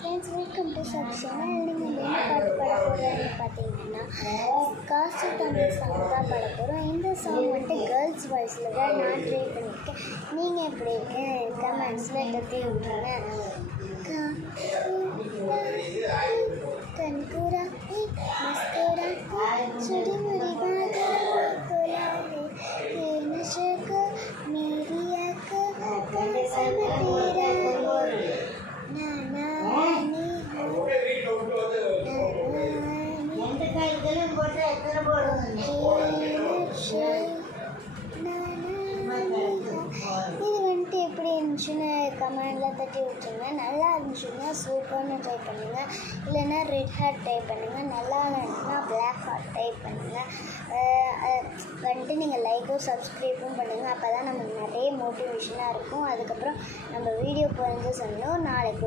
Friends, welcome to sub channel. நீங்கள் என்ன பாட்டு பாட போகிறோன்னு பார்த்தீங்கன்னா, காசு தமிழ் சாங் தான் பாட போகிறோம். இந்த சாங் வந்துட்டு கேர்ள்ஸ் வாய்ஸில் தான் நான் ட்ரை பண்ணியிருக்கேன். நீங்கள் எப்படி இருக்கேன் கமெண்ட்ஸில் தட்டி விட்டுருங்க. கண்கூரா மஸ்கூரா சுடி முடி பாகோலா नशक मेरी आँख कसम तेरा இது வந்துட்டு எப்படி இருந்துச்சுன்னு கமெண்டில் தட்டி விட்டுருங்க. நல்லா இருந்துச்சுன்னா சூப்பர்னு ட்ரை பண்ணுங்கள், இல்லைன்னா ரெட் ஹார்ட் ட்ரை பண்ணுங்கள், நல்லா இல்லைன்னா பிளாக் ஹார்ட் ட்ரை பண்ணுங்கள். வந்துட்டு நீங்கள் லைக்கும் சப்ஸ்கிரைப்பும் பண்ணுங்கள். அப்போ தான் நமக்கு நிறைய மோட்டிவேஷனாக இருக்கும். அதுக்கப்புறம் நம்ம வீடியோ புரிஞ்சு சொன்னோம் நாளைக்கு